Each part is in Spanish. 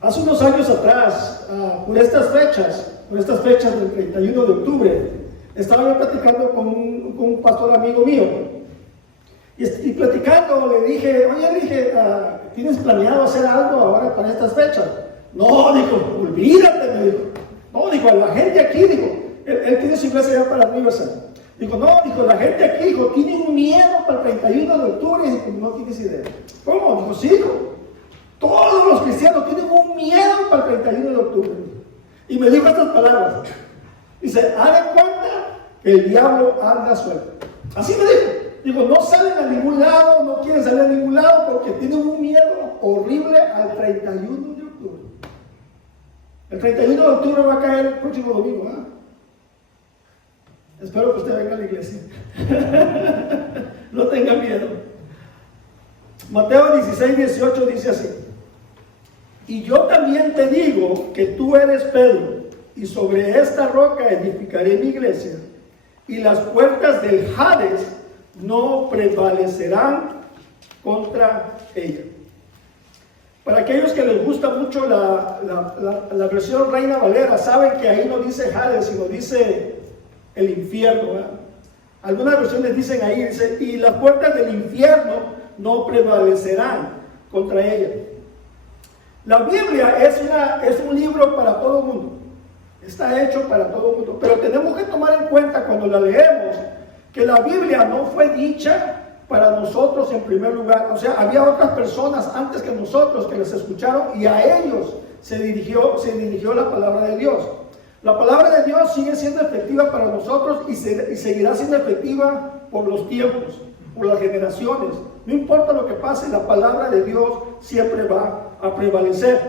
Hace unos años atrás, por estas fechas del 31 de octubre, estaba yo platicando con un pastor amigo mío. Y platicando le dije, ¿tienes planeado hacer algo ahora para estas fechas? No, dijo, olvídate, me dijo. No, dijo, la gente aquí, dijo, él tiene su iglesia allá para la universidad. Dijo, no, dijo, la gente aquí, dijo, tiene un miedo para el 31 de octubre. Y dijo, no tienes idea. ¿Cómo? Dijo, sí, dijo. Todos los cristianos tienen un miedo para el 31 de octubre. Y me dijo estas palabras. Dice, hagan cuenta que el diablo anda suelto. Así me dijo. Digo, no salen a ningún lado, no quieren salir a ningún lado porque tienen un miedo horrible al 31 de octubre. El 31 de octubre va a caer el próximo domingo, ¿eh? Espero que usted venga a la iglesia. No tenga miedo. Mateo 16, 18 dice así. Y yo también te digo que tú eres Pedro, y sobre esta roca edificaré mi iglesia, y las puertas del Hades no prevalecerán contra ella. Para aquellos que les gusta mucho la versión Reina Valera, saben que ahí no dice Hades, sino dice el infierno, ¿verdad? Algunas versiones dicen ahí, dice, y las puertas del infierno no prevalecerán contra ella. La Biblia es un libro para todo el mundo. Está hecho para todo el mundo. Pero tenemos que tomar en cuenta cuando la leemos que la Biblia no fue dicha para nosotros en primer lugar. O sea, había otras personas antes que nosotros que les escucharon y a ellos se dirigió la palabra de Dios. La palabra de Dios sigue siendo efectiva para nosotros y seguirá siendo efectiva por los tiempos, por las generaciones. No importa lo que pase, la palabra de Dios siempre va a prevalecer.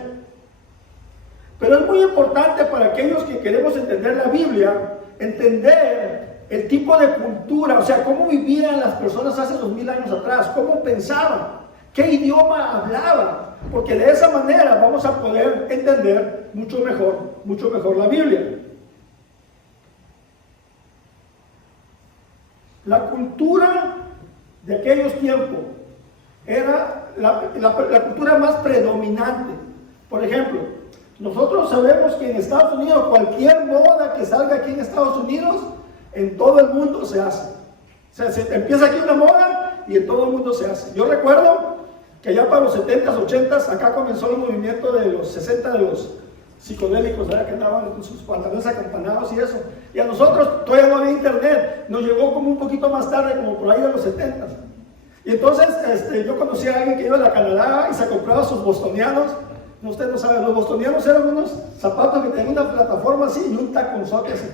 Pero es muy importante para aquellos que queremos entender la Biblia, entender el tipo de cultura, o sea, cómo vivían las personas hace 2000 años atrás, cómo pensaban, qué idioma hablaban, porque de esa manera vamos a poder entender mucho mejor la Biblia. La cultura de aquellos tiempos era la cultura más predominante. Por ejemplo, nosotros sabemos que en Estados Unidos cualquier moda que salga aquí en Estados Unidos, en todo el mundo se hace. O sea, se empieza aquí una moda y en todo el mundo se hace. Yo recuerdo que allá para los 70s, 80s, acá comenzó el movimiento de los 60 de los psicodélicos, ¿verdad? Que andaban con sus pantalones acampanados y eso. Y a nosotros todavía no había internet, nos llegó como un poquito más tarde, como por ahí de los 70s. Y entonces yo conocí a alguien que iba a Canadá y se compraba sus bostonianos. No, usted no sabe, los bostonianos eran unos zapatos que tenían una plataforma así y un taconzote así.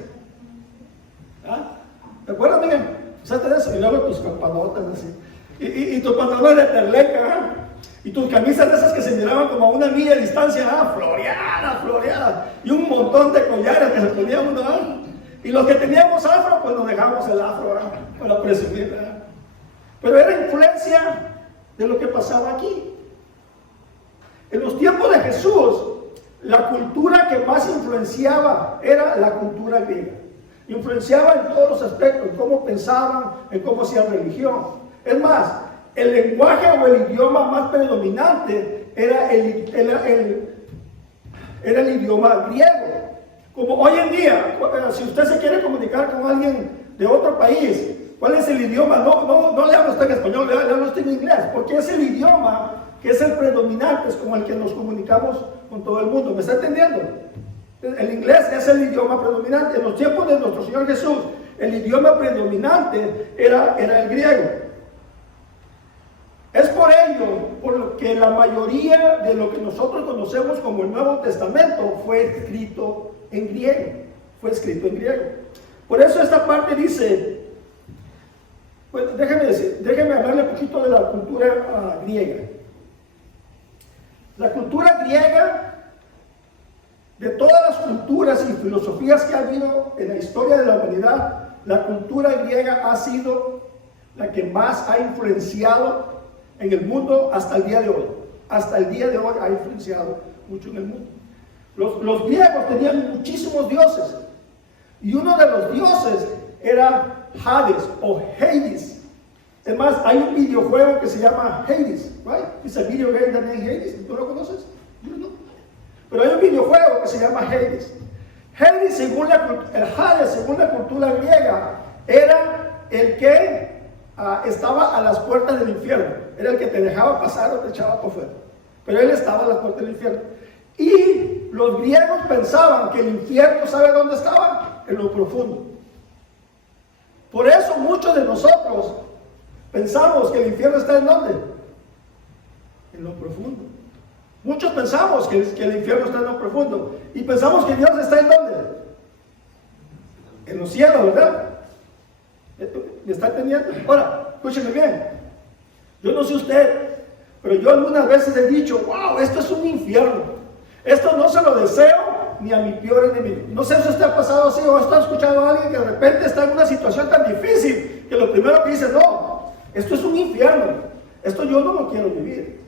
¿Ah? ¿Te acuerdas, Miguel? Usaste de eso y luego tus campanotas así. Y tus pantalones de terleca, ¿ah? Y tus camisas de esas que se miraban como a una milla de distancia, floreadas. Y un montón de collares que se ponía uno, ¿ah? Y los que teníamos afro, pues nos dejamos el afro, ¿ah? Para presumir, ¿verdad? Pero era influencia de lo que pasaba aquí. En los tiempos de Jesús, la cultura que más influenciaba era la cultura griega. Influenciaba en todos los aspectos, en cómo pensaban, en cómo hacían religión. Es más, el lenguaje o el idioma más predominante era el idioma griego. Como hoy en día, si usted se quiere comunicar con alguien de otro país, ¿cuál es el idioma? No le hablo usted en español, le hablo usted en inglés, porque es el idioma que es el predominante, es como el que nos comunicamos con todo el mundo. ¿Me está entendiendo? El inglés es el idioma predominante. En los tiempos de nuestro Señor Jesús, el idioma predominante era el griego. Es por ello por lo que la mayoría de lo que nosotros conocemos como el Nuevo Testamento fue escrito en griego. Por eso esta parte dice, pues déjeme hablarle un poquito de la cultura griega. La cultura griega, de todas las culturas y filosofías que ha habido en la historia de la humanidad, la cultura griega ha sido la que más ha influenciado en el mundo hasta el día de hoy. Hasta el día de hoy ha influenciado mucho en el mundo. Los griegos tenían muchísimos dioses. Y uno de los dioses era Hades o Hades. Es más, hay un videojuego que se llama Hades, right? It's a video game named Hades. ¿Tú lo conoces? Yo no. videojuego que se llama Hades. Hades, según la cultura griega, era el que estaba a las puertas del infierno. Era el que te dejaba pasar o te echaba por fuera. Pero él estaba a las puertas del infierno. Y los griegos pensaban que el infierno, ¿sabe dónde estaba? En lo profundo. Por eso muchos de nosotros pensamos que el infierno está ¿en dónde? En lo profundo. Muchos pensamos que el infierno está en lo profundo. Y pensamos que Dios está ¿en dónde? En los cielos, ¿verdad? ¿Me está entendiendo? Ahora, escúchenme bien. Yo no sé usted, pero yo algunas veces he dicho, wow, esto es un infierno. Esto no se lo deseo ni a mi peor enemigo. No sé si usted ha pasado así o está escuchando a alguien que de repente está en una situación tan difícil que lo primero que dice, no, esto es un infierno. Esto yo no lo quiero vivir.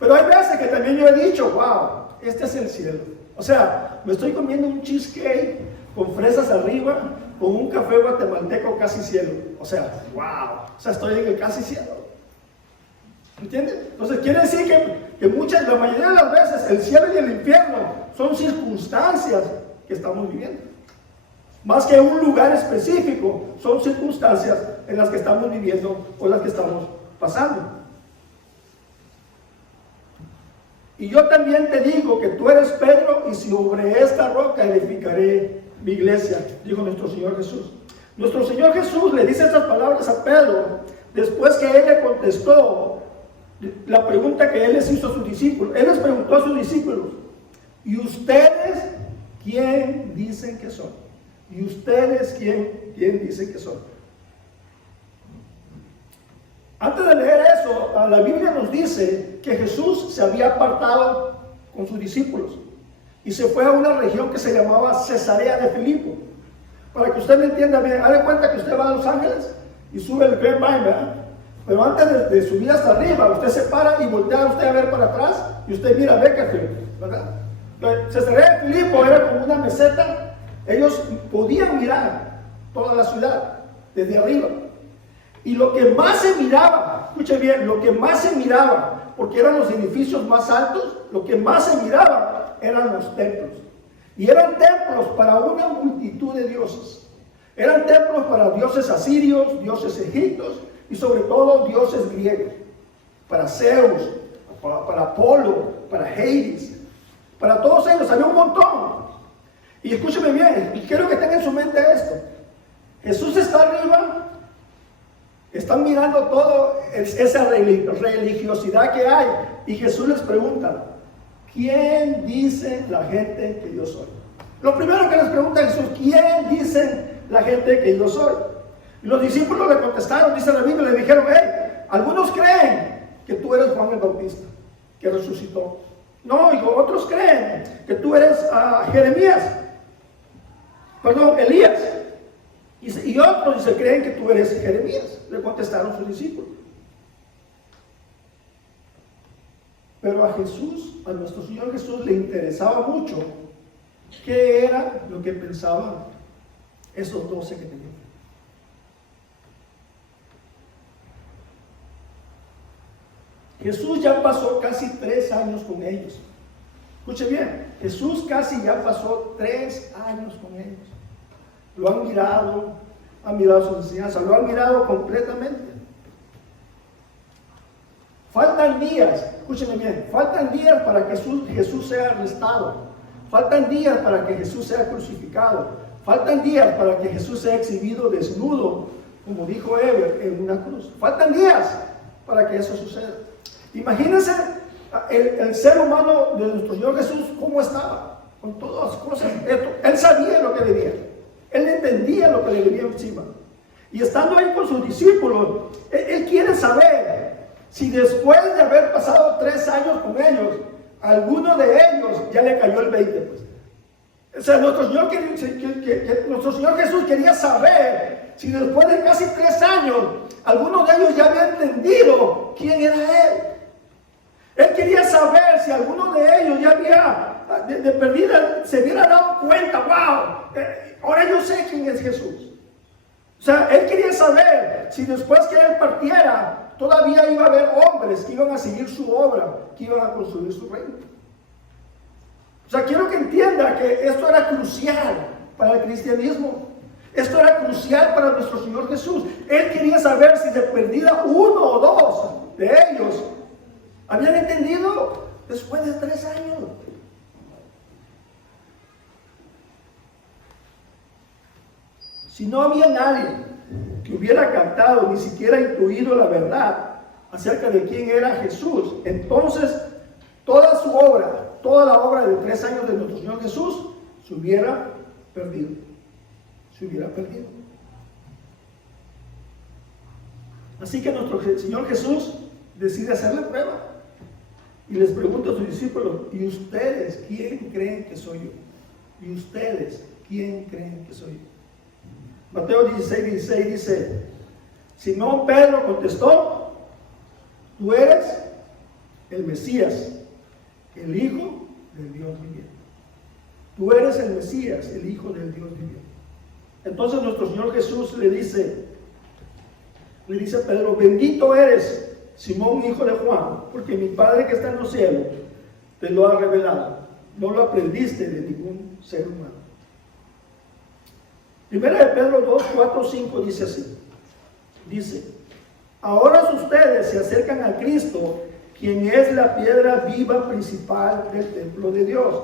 Pero hay veces que también yo he dicho, wow, este es el cielo. O sea, me estoy comiendo un cheesecake con fresas arriba, con un café guatemalteco casi cielo. O sea, wow, o sea, estoy en el casi cielo. ¿Entiendes? Entonces quiere decir que la mayoría de las veces el cielo y el infierno son circunstancias que estamos viviendo. Más que un lugar específico, son circunstancias en las que estamos viviendo o las que estamos pasando. Y yo también te digo que tú eres Pedro y sobre esta roca edificaré mi iglesia, dijo nuestro Señor Jesús. Nuestro Señor Jesús le dice estas palabras a Pedro después que él le contestó la pregunta que él les hizo a sus discípulos. Él les preguntó a sus discípulos, ¿y ustedes quién dicen que son? ¿Y ustedes quién dicen que son? Antes de leer eso, la Biblia nos dice que Jesús se había apartado con sus discípulos y se fue a una región que se llamaba Cesarea de Filipo. Para que usted me entienda bien, haga de cuenta que usted va a Los Ángeles y sube el Grapevine, ¿verdad? Pero antes de subir hasta arriba, usted se para y voltea usted a ver para atrás y usted mira Bakersfield, ¿verdad? Cesarea de Filipo era como una meseta. Ellos podían mirar toda la ciudad desde arriba. Y lo que más se miraba, escuche bien, lo que más se miraba, porque eran los edificios más altos, lo que más se miraba eran los templos. Y eran templos para una multitud de dioses. Eran templos para dioses asirios, dioses egipcios y sobre todo dioses griegos. Para Zeus, para Apolo, para Hades. Para todos ellos había un montón. Y escúcheme bien, y quiero que tengan en su mente esto. Jesús está arriba. Están mirando todo esa religiosidad que hay. Y Jesús les pregunta, ¿quién dice la gente que yo soy? Lo primero que les pregunta Jesús, ¿quién dice la gente que yo soy? Y los discípulos le contestaron, dice la Biblia, le dijeron, hey, algunos creen que tú eres Juan el Bautista, que resucitó. No, hijo, otros creen que tú eres Elías. Y otros se creen que tú eres Jeremías, le contestaron sus discípulos. Pero a Jesús, a nuestro Señor Jesús, le interesaba mucho qué era lo que pensaban esos 12 que tenían. Jesús ya pasó casi 3 años con ellos. Escuche bien, Jesús casi ya pasó 3 años con ellos. Lo han mirado sus enseñanzas, lo han mirado completamente. Faltan días, escúchenme bien, faltan días para que Jesús sea arrestado. Faltan días para que Jesús sea crucificado. Faltan días para que Jesús sea exhibido desnudo, como dijo Eber, en una cruz. Faltan días para que eso suceda. Imagínense el ser humano de nuestro Señor Jesús, cómo estaba, con todas las cosas. Él sabía lo que debía. Él entendía lo que le venía encima. Y estando ahí con sus discípulos, él quiere saber si después de haber pasado 3 años con ellos, alguno de ellos ya le cayó el 20. Pues. O sea, nuestro Señor Jesús quería saber si después de casi 3 años, alguno de ellos ya había entendido quién era Él. Él quería saber si alguno de ellos ya había, de perdida, se hubiera dado cuenta, wow, ahora yo sé quién es Jesús. O sea, él quería saber si después que él partiera, todavía iba a haber hombres que iban a seguir su obra, que iban a construir su reino. O sea, quiero que entienda que esto era crucial para el cristianismo. Esto era crucial para nuestro Señor Jesús. Él quería saber si de perdida uno o dos de ellos habían entendido después de 3 años. Si no había nadie que hubiera captado, ni siquiera incluido la verdad acerca de quién era Jesús, entonces toda su obra, toda la obra de 3 años de nuestro Señor Jesús se hubiera perdido. Se hubiera perdido. Así que nuestro Señor Jesús decide hacer la prueba y les pregunta a sus discípulos: ¿y ustedes quién creen que soy yo? ¿Y ustedes quién creen que soy yo? Mateo 16 dice: Simón Pedro contestó: tú eres el Mesías, el Hijo del Dios viviente. Tú eres el Mesías, el Hijo del Dios viviente. Entonces nuestro Señor Jesús le dice a Pedro: bendito eres, Simón, hijo de Juan, porque mi Padre que está en los cielos te lo ha revelado. No lo aprendiste de ningún ser humano. Primera de Pedro 2, 4, 5 dice así. Dice: ahora ustedes se acercan a Cristo, quien es la piedra viva principal del templo de Dios.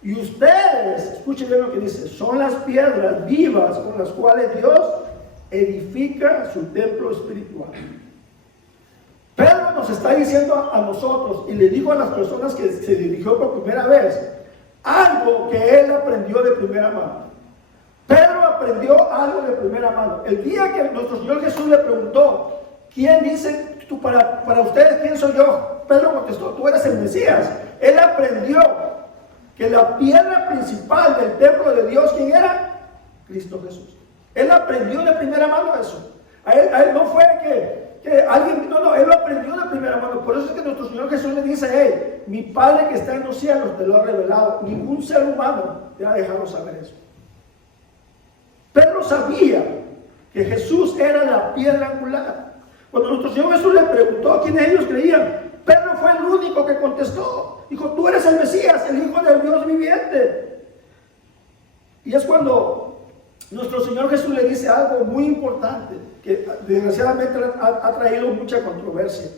Y ustedes, escuchen bien lo que dice, son las piedras vivas con las cuales Dios edifica su templo espiritual. Pedro nos está diciendo a nosotros, y le dijo a las personas que se dirigió por primera vez, algo que él aprendió de primera mano. Pedro aprendió algo de primera mano. El día que nuestro Señor Jesús le preguntó: ¿quién dice tú para ustedes quién soy yo? Pedro contestó: tú eres el Mesías. Él aprendió que la piedra principal del templo de Dios, ¿quién era? Cristo Jesús. Él aprendió de primera mano eso. A él no fue que alguien, no, él lo aprendió de primera mano. Por eso es que nuestro Señor Jesús le dice: hey, mi Padre que está en los cielos te lo ha revelado. Ningún ser humano te ha dejado saber eso. Pedro sabía que Jesús era la piedra angular. Cuando nuestro Señor Jesús le preguntó a quién ellos creían, Pedro fue el único que contestó. Dijo: tú eres el Mesías, el Hijo del Dios viviente. Y es cuando nuestro Señor Jesús le dice algo muy importante, que desgraciadamente ha traído mucha controversia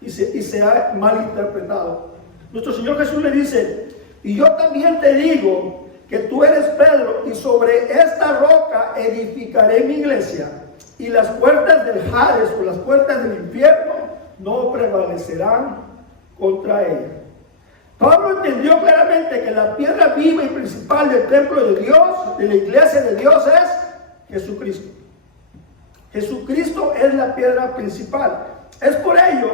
y se ha malinterpretado. Nuestro Señor Jesús le dice: y yo también te digo que tú eres Pedro, y sobre esta roca edificaré mi iglesia, y las puertas del Hades, o las puertas del infierno, no prevalecerán contra ella. Pablo entendió claramente que la piedra viva y principal del templo de Dios, de la iglesia de Dios, es Jesucristo. Jesucristo es la piedra principal. Es por ello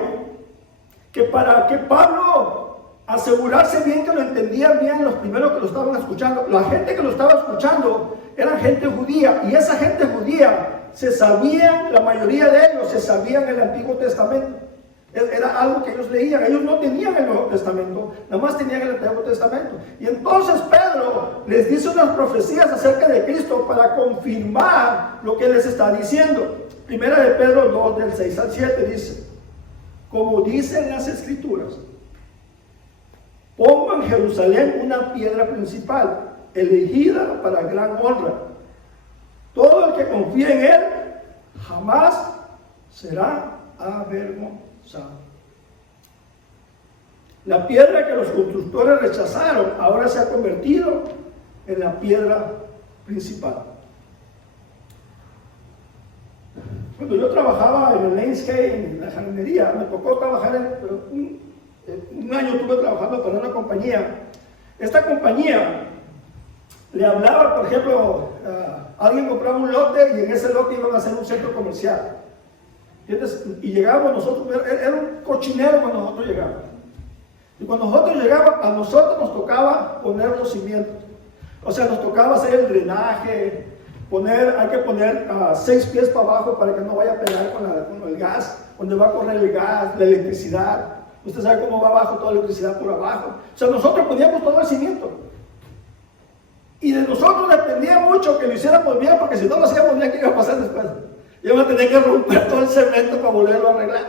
que para que Pablo asegurarse bien que lo entendían bien los primeros que lo estaban escuchando, la gente que lo estaba escuchando era gente judía, y esa gente judía se sabían, la mayoría de ellos se sabían el Antiguo Testamento. Era algo que ellos leían. Ellos no tenían el Nuevo Testamento, nada más tenían el Antiguo Testamento. Y entonces Pedro les dice unas profecías acerca de Cristo para confirmar lo que les está diciendo. Primera de Pedro 2, del 6 al 7 dice: como dicen las Escrituras, pongo en Jerusalén una piedra principal, elegida para gran honra. Todo el que confíe en él jamás será avergonzado. La piedra que los constructores rechazaron ahora se ha convertido en la piedra principal. Cuando yo trabajaba en el landscape, en la jardinería, me tocó trabajar un año estuve trabajando para una compañía. Esta compañía le hablaba, por ejemplo, alguien compraba un lote y en ese lote iban a hacer un centro comercial. Y llegábamos nosotros, era un cochinero cuando nosotros llegábamos. Y cuando nosotros llegábamos, a nosotros nos tocaba poner los cimientos. O sea, nos tocaba hacer el drenaje, hay que poner 6 pies para abajo para que no vaya a pegar con el gas, donde va a correr el gas, la electricidad. Usted sabe cómo va abajo, toda la electricidad por abajo. O sea, nosotros poníamos todo el cimiento. Y de nosotros dependía mucho que lo hiciéramos bien, porque si no lo hacíamos bien, ¿qué iba a pasar después? Iban a tener que romper todo el cemento para volverlo a arreglar.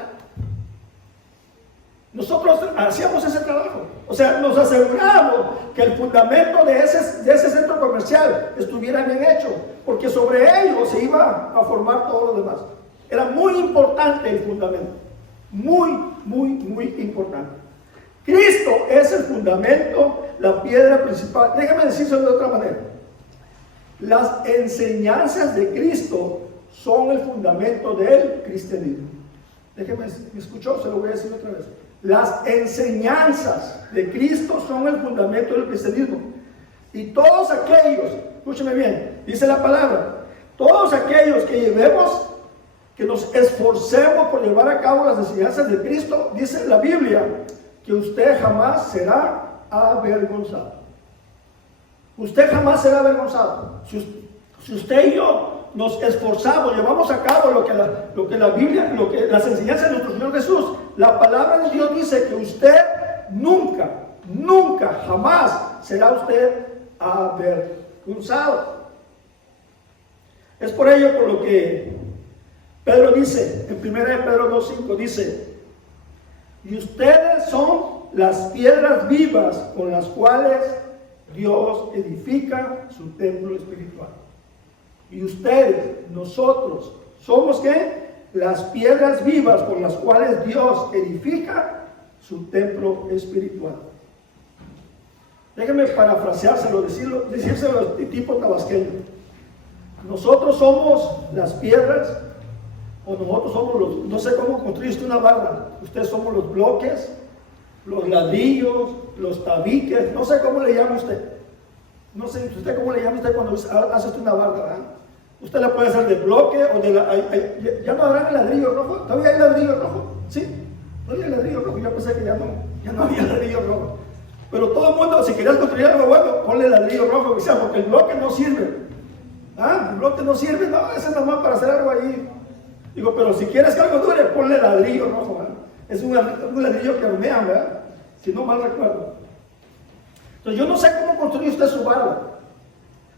Nosotros hacíamos ese trabajo. O sea, nos aseguramos que el fundamento de ese centro comercial estuviera bien hecho, porque sobre ello se iba a formar todo lo demás. Era muy importante el fundamento. Muy, muy, muy importante. Cristo es el fundamento, la piedra principal. Déjame decirlo de otra manera. Las enseñanzas de Cristo son el fundamento del cristianismo. Déjeme, ¿me escuchó? Se lo voy a decir otra vez. Las enseñanzas de Cristo son el fundamento del cristianismo. Y todos aquellos, escúcheme bien, dice la palabra, todos aquellos que llevemos, que nos esforcemos por llevar a cabo las enseñanzas de Cristo, dice la Biblia, que usted jamás será avergonzado. Usted jamás será avergonzado. Si usted y yo nos esforzamos, llevamos a cabo lo que la Biblia, las enseñanzas de nuestro Señor Jesús, la palabra de Dios dice que usted nunca, nunca, jamás será usted avergonzado. Es por ello por lo que Pedro dice, en 1 Pedro 2:5 dice, y ustedes son las piedras vivas con las cuales Dios edifica su templo espiritual. Y ustedes, nosotros, somos ¿qué? Las piedras vivas con las cuales Dios edifica su templo espiritual. Déjenme parafraseárselo, decírselo de tipo tabasqueño. Nosotros somos las piedras, o nosotros somos los, no sé cómo construye usted una barda. Ustedes somos los bloques, los ladrillos, los tabiques, no sé cómo le llama usted. No sé usted cómo le llama usted cuando hace usted una barda, ¿verdad? Usted la puede hacer de bloque o de ya no habrá el ladrillo rojo. ¿Todavía hay ladrillo rojo? Sí, todavía hay ladrillo rojo. Yo pensé que ya no había ladrillo rojo. Pero todo el mundo, si querías construir algo bueno, ponle ladrillo rojo, o sea, porque el bloque no sirve. ¿Ah? El bloque no sirve, no, ese es nomás para hacer algo ahí. Digo, pero si quieres que algo dure, ponle ladrillo rojo, ¿verdad? Es un ladrillo que hornean, ¿verdad? Si no mal recuerdo. Entonces yo no sé cómo construir usted su barda.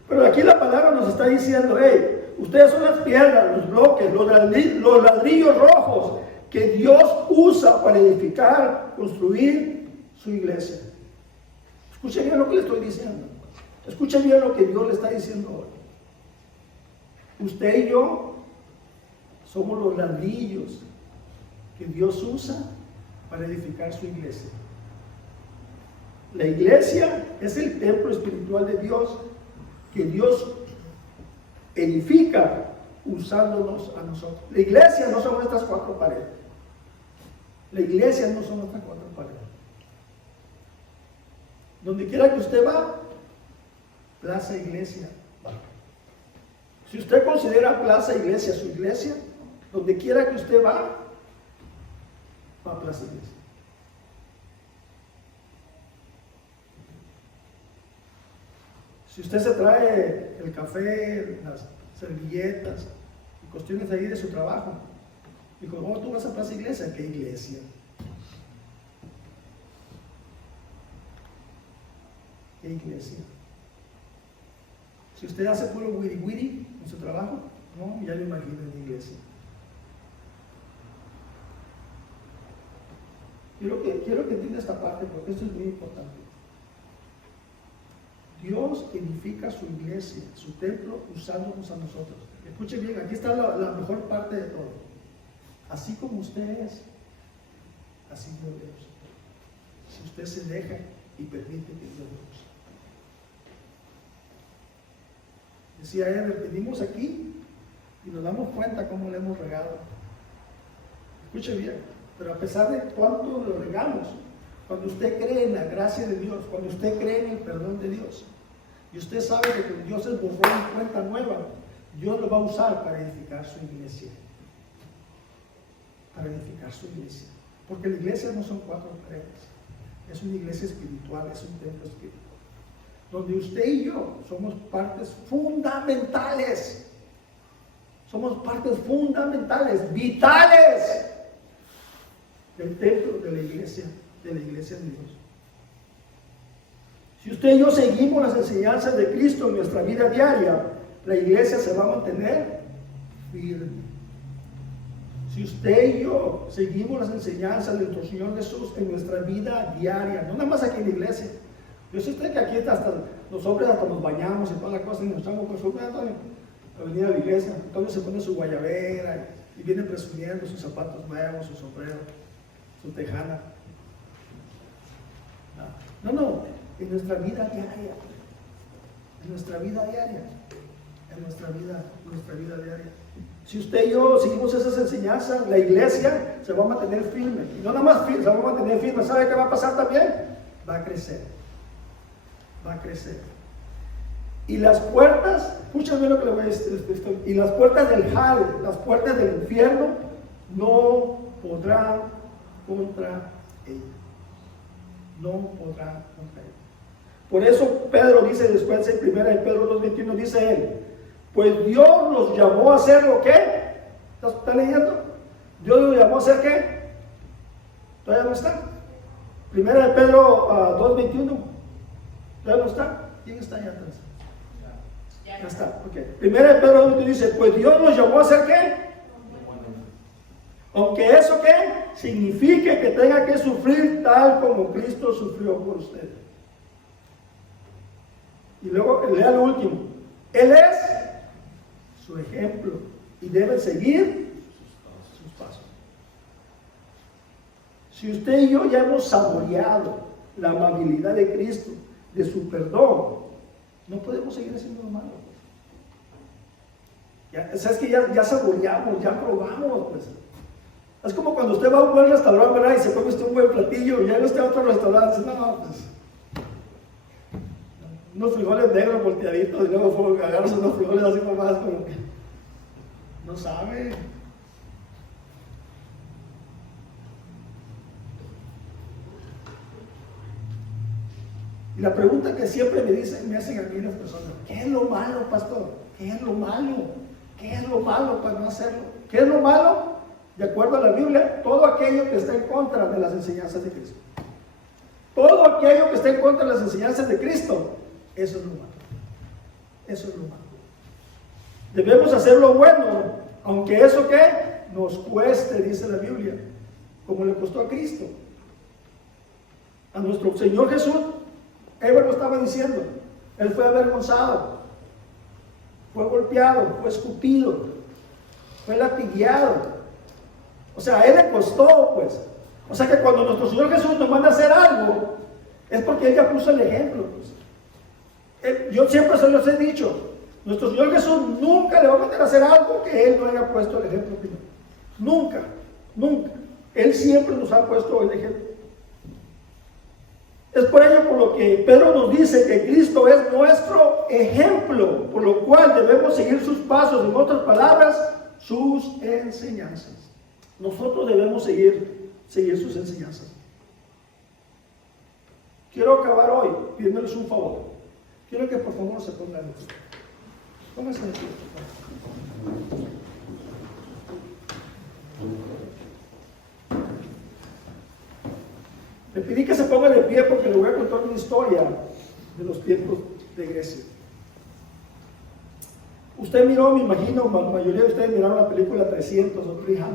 Pero aquí la palabra nos está diciendo, hey, ustedes son las piedras, los bloques, los ladrillos rojos que Dios usa para edificar, construir su iglesia. Escuchen bien lo que le estoy diciendo. Escuchen bien lo que Dios le está diciendo hoy. Usted y yo somos los ladrillos que Dios usa para edificar su iglesia. La iglesia es el templo espiritual de Dios que Dios edifica usándonos a nosotros. La iglesia no son nuestras cuatro paredes. La iglesia no son nuestras cuatro paredes. Donde quiera que usted va, Plaza Iglesia va. Si usted considera Plaza Iglesia su iglesia, donde quiera que usted va a Plaza Iglesia. Si usted se trae el café, las servilletas y cuestiones ahí de su trabajo, dijo, ¿cómo tú vas a Plaza Iglesia? ¿Qué iglesia? ¿Qué iglesia? Si usted hace puro wiri en su trabajo, no, ya lo imagino en la iglesia. Quiero que entienda esta parte porque esto es muy importante. Dios edifica su iglesia, su templo, usándonos a nosotros. Escuche bien, aquí está la mejor parte de todo. Así como usted es, así Dios lo usa. Si usted se deja y permite que Dios lo use. Decía Ever, venimos aquí y nos damos cuenta cómo le hemos regado. Escuche bien, pero a pesar de cuánto lo regamos, cuando usted cree en la gracia de Dios, cuando usted cree en el perdón de Dios, y usted sabe que con Dios es borrón y cuenta nueva, Dios lo va a usar para edificar su iglesia. Para edificar su iglesia. Porque la iglesia no son cuatro paredes, es una iglesia espiritual, es un templo espiritual. Donde usted y yo somos partes fundamentales. Somos partes fundamentales, vitales del templo de la iglesia de Dios. Si usted y yo seguimos las enseñanzas de Cristo en nuestra vida diaria, la iglesia se va a mantener firme. Si usted y yo seguimos las enseñanzas de nuestro Señor Jesús en nuestra vida diaria, no nada más aquí en la iglesia. Yo sé usted que aquí hasta los hombres hasta nos bañamos y toda la cosa y nos estamos consumiendo a venir a la iglesia. Entonces se pone su guayabera y viene presumiendo sus zapatos nuevos, su sombrero, su tejana. No, en nuestra vida diaria. En nuestra vida diaria. En nuestra vida diaria. Si usted y yo seguimos esas enseñanzas, la iglesia se va a mantener firme. Y no nada más firme, se va a mantener firme. ¿Sabe qué va a pasar también? Va a crecer. Va a crecer. Y las puertas, escúchame lo que le voy a decir, y las puertas del Hades, las puertas del infierno, no podrán contra ella. No podrán contra ella. Por eso Pedro dice después en 1 Pedro 2:21, dice él, pues Dios los llamó a hacer lo que, ¿está leyendo? Dios los llamó a hacer qué, todavía no está. 1 Pedro 2:21, todavía no está. ¿Quién está allá atrás? Ya está, ok. 1 Pedro 2:21 dice, pues Dios los llamó a hacer qué, aunque eso qué, signifique que tenga que sufrir tal como Cristo sufrió por usted. Y luego lea lo último, Él es su ejemplo y debe seguir sus pasos. Si usted y yo ya hemos saboreado la amabilidad de Cristo, de su perdón, no podemos seguir haciendo lo malo. Es que ya saboreamos, ya probamos, pues. Es como cuando usted va a un buen restaurante, ¿verdad? Y se come usted un buen platillo y ya no está a otro restaurante, no, pues unos frijoles negros volteaditos y luego agarras unos frijoles así más como que no sabe. Y la pregunta que siempre me hacen a mí las personas, ¿qué es lo malo, pastor? ¿Qué es lo malo? ¿Qué es lo malo para no hacerlo? ¿Qué es lo malo? De acuerdo a la Biblia, todo aquello que está en contra de las enseñanzas de Cristo. Todo aquello que está en contra de las enseñanzas de Cristo, eso es lo malo. Eso es lo malo. Debemos hacer lo bueno, aunque eso que nos cueste, dice la Biblia, como le costó a Cristo. A nuestro Señor Jesús, él lo estaba diciendo, él fue avergonzado, fue golpeado, fue escupido, fue latigueado. O sea, a él le costó, pues. O sea que cuando nuestro Señor Jesús nos manda a hacer algo, es porque él ya puso el ejemplo, pues. Yo siempre se los he dicho, nuestro Señor Jesús nunca le va a mandar a hacer algo que él no haya puesto el ejemplo primero. Nunca, nunca. Él siempre nos ha puesto el ejemplo. Es por ello por lo que Pedro nos dice que Cristo es nuestro ejemplo, por lo cual debemos seguir sus pasos, en otras palabras, sus enseñanzas. Nosotros debemos seguir sus enseñanzas. Quiero acabar hoy pidiéndoles un favor. Quiero que por favor se pongan de pie. Pónganse de pie, por favor. Le pedí que se ponga de pie porque le voy a contar una historia de los tiempos de Grecia. Usted miró, me imagino, la mayoría de ustedes miraron la película 300 o 300.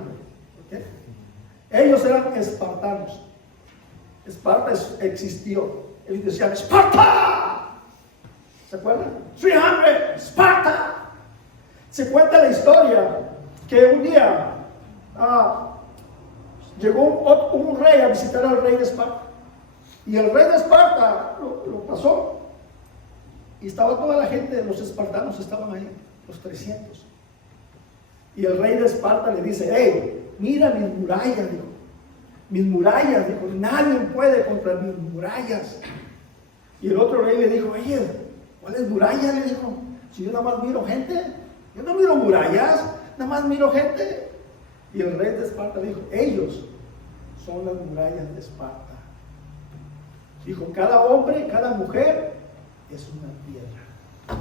¿Okay? Ellos eran espartanos. Esparta existió. Ellos decían, ¡Esparta! ¿Se acuerdan? 300, Esparta. Se cuenta la historia que un día llegó un rey a visitar al rey de Esparta. Y el rey de Esparta lo pasó. Y estaba toda la gente, los espartanos estaban ahí, los 300. Y el rey de Esparta le dice, hey, mira mis murallas, dijo. Mis murallas, dijo, nadie puede contra mis murallas. Y el otro rey le dijo, oye, ¿cuáles murallas? Le dijo, si yo nada más miro gente, yo no miro murallas, nada más miro gente. Y el rey de Esparta dijo, ellos son las murallas de Esparta. Dijo, cada hombre, cada mujer es una piedra.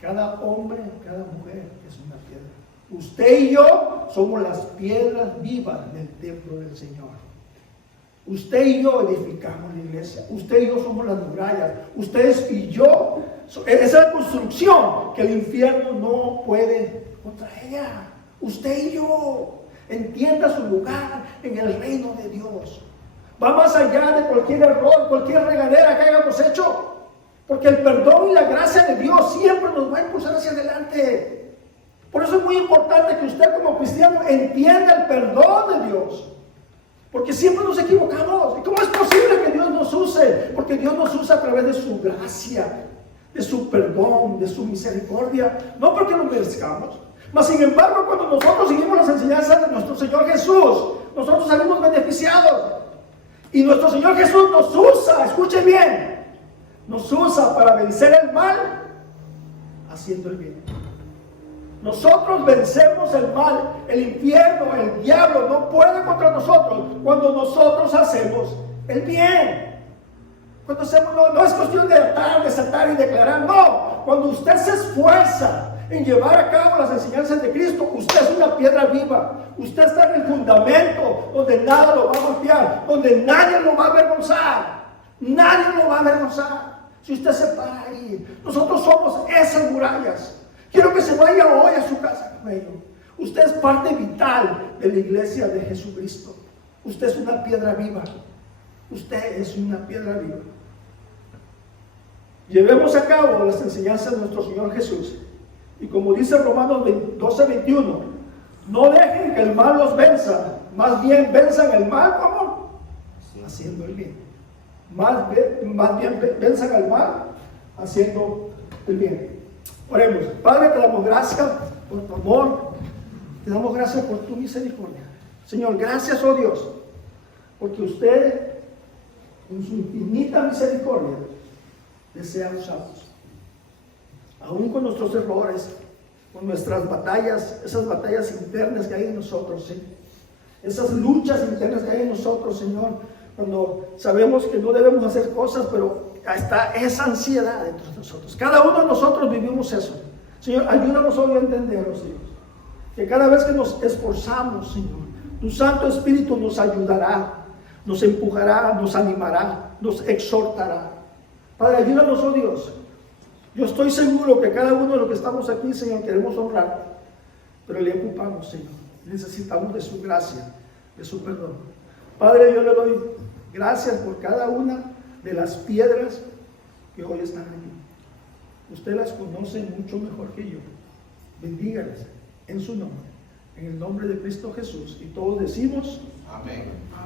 Cada hombre, cada mujer es una piedra. Usted y yo somos las piedras vivas del templo del Señor. Usted y yo edificamos la iglesia. Usted y yo somos las murallas. Ustedes y yo, esa construcción que el infierno no puede contra ella. Usted y yo. Entienda su lugar en el reino de Dios. Va más allá de cualquier error, cualquier regadera que hayamos hecho. Porque el perdón y la gracia de Dios siempre nos va a impulsar hacia adelante. Por eso es muy importante que usted como cristiano entienda el perdón de Dios. Porque siempre nos equivocamos. ¿Y cómo es posible que Dios nos use? Porque Dios nos usa a través de su gracia, de su perdón, de su misericordia. No porque lo merezcamos. Mas sin embargo, cuando nosotros seguimos las enseñanzas de nuestro Señor Jesús, nosotros salimos beneficiados. Y nuestro Señor Jesús nos usa, escuche bien, nos usa para vencer el mal haciendo el bien. Nosotros vencemos el mal, el infierno, el diablo no puede contra nosotros cuando nosotros hacemos el bien. Cuando hacemos, no es cuestión de atar, desatar y declarar, no. Cuando usted se esfuerza en llevar a cabo las enseñanzas de Cristo, usted es una piedra viva. Usted está en el fundamento donde nada lo va a golpear, donde nadie lo va a avergonzar. Nadie lo va a avergonzar. Si usted se para ahí, nosotros somos esas murallas. Quiero que se vaya hoy a su casa con ello. Usted es parte vital de la iglesia de Jesucristo. Usted es una piedra viva. Usted es una piedra viva. Llevemos a cabo las enseñanzas de nuestro Señor Jesús. Y como dice Romanos 12:21, no dejen que el mal los venza, más bien venzan el mal, ¿cómo? Haciendo el bien. Más bien venzan el mal haciendo el bien. Oremos. Padre, te damos gracias por tu amor, te damos gracias por tu misericordia. Señor, gracias, oh Dios, porque usted, en su infinita misericordia, desea usarnos. Aún con nuestros errores, con nuestras batallas, esas batallas internas que hay en nosotros, ¿sí? Esas luchas internas que hay en nosotros, Señor, cuando sabemos que no debemos hacer cosas, pero está esa ansiedad dentro de nosotros. Cada uno de nosotros vivimos eso. Señor, ayúdanos hoy a entenderlo, Señor. Que cada vez que nos esforzamos, Señor, tu Santo Espíritu nos ayudará, nos empujará, nos animará, nos exhortará. Padre, ayúdanos, oh Dios. Yo estoy seguro que cada uno de los que estamos aquí, Señor, queremos honrar, pero le ocupamos, Señor. Necesitamos de su gracia, de su perdón. Padre, yo le doy gracias por cada una de las piedras que hoy están aquí. Usted las conoce mucho mejor que yo. Bendígalas en su nombre, en el nombre de Cristo Jesús. Y todos decimos amén.